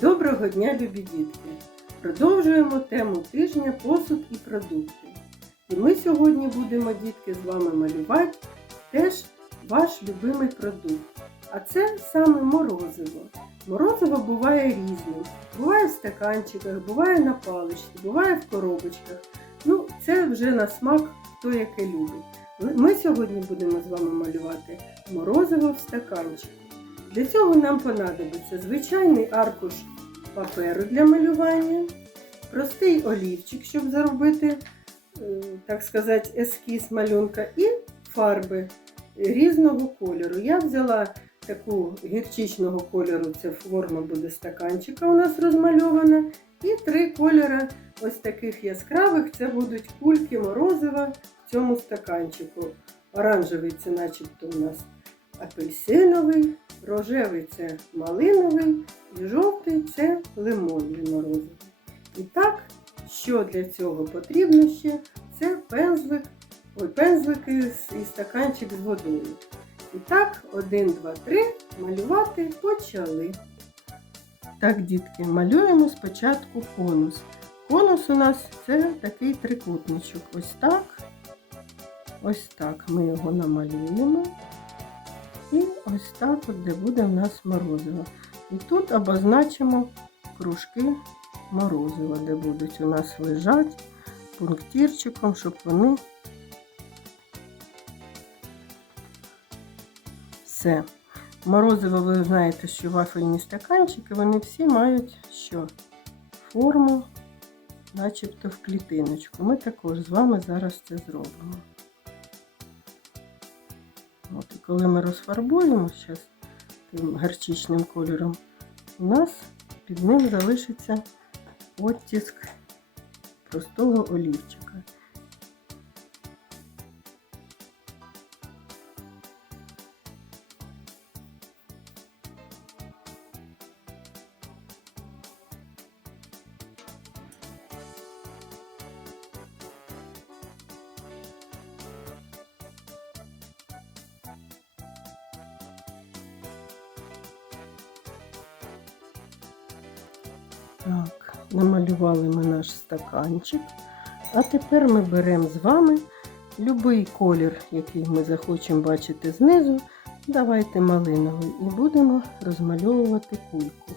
Доброго дня, любі дітки! Продовжуємо тему тижня посуд і продукти. І ми сьогодні будемо, дітки, з вами малювати теж ваш любимий продукт. А це саме морозиво. Морозиво буває різним. Буває в стаканчиках, буває на паличці, буває в коробочках. Ну, це вже на смак, хто яке любить. Ми сьогодні будемо з вами малювати морозиво в стаканчику. Для цього нам понадобиться звичайний аркуш паперу для малювання, простий олівчик, щоб зробити, е, так сказати, ескіз малюнка, і фарби різного кольору. Я взяла таку гірчичного кольору, це форма буде стаканчика у нас розмальована. І три кольори ось таких яскравих це будуть кульки морозива в цьому стаканчику. Оранжевий це начебто у нас апельсиновий, рожевий це малиновий і жовтий це лимонний морозиво. І так, що для цього потрібно ще? Це пензлик, ой, пензлики і стаканчик з водою. І так, один, два, три, малювати почали. Так, дітки, малюємо спочатку конус. Конус у нас це такий трикутничок. Ось так. Ось так ми його намалюємо. І ось так, от, де буде в нас морозиво. І тут обозначимо кружки морозива, де будуть у нас лежати пунктирчиком, щоб вони все. Морозиво, ви знаєте, що вафельні стаканчики, вони всі мають що? Форму, начебто в клітиночку. Ми також з вами зараз це зробимо. Коли ми розфарбуємо зараз тим гарчичним кольором, у нас під ним залишиться оттиск простого олівчика. Так, намалювали ми наш стаканчик. А тепер ми беремо з вами будь-який колір, який ми захочемо бачити знизу. Давайте малиновий і будемо розмальовувати кульку.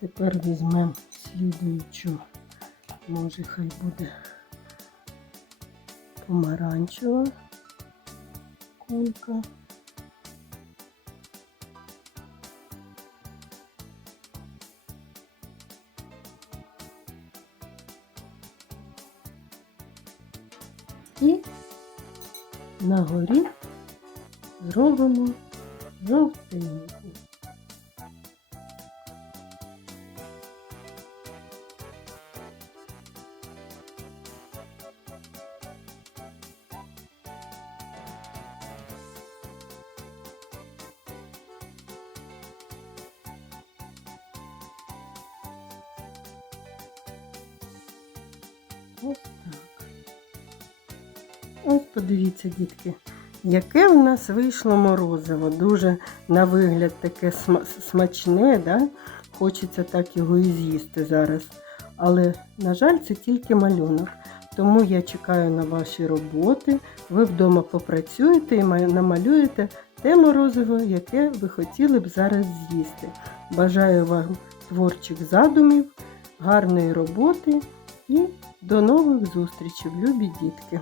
Тепер візьмемо слідуючу, може хай буде помаранчева кулька. І на горі зробимо жовтеньку. Ось так. Ось подивіться, дітки, яке в нас вийшло морозиво. Дуже на вигляд таке сма- смачне, да? хочеться так його і з'їсти зараз. Але, на жаль, це тільки малюнок. Тому я чекаю на ваші роботи. Ви вдома попрацюєте і намалюєте те морозиво, яке ви хотіли б зараз з'їсти. Бажаю вам творчих задумів, гарної роботи і до нових зустрічей, любі дітки!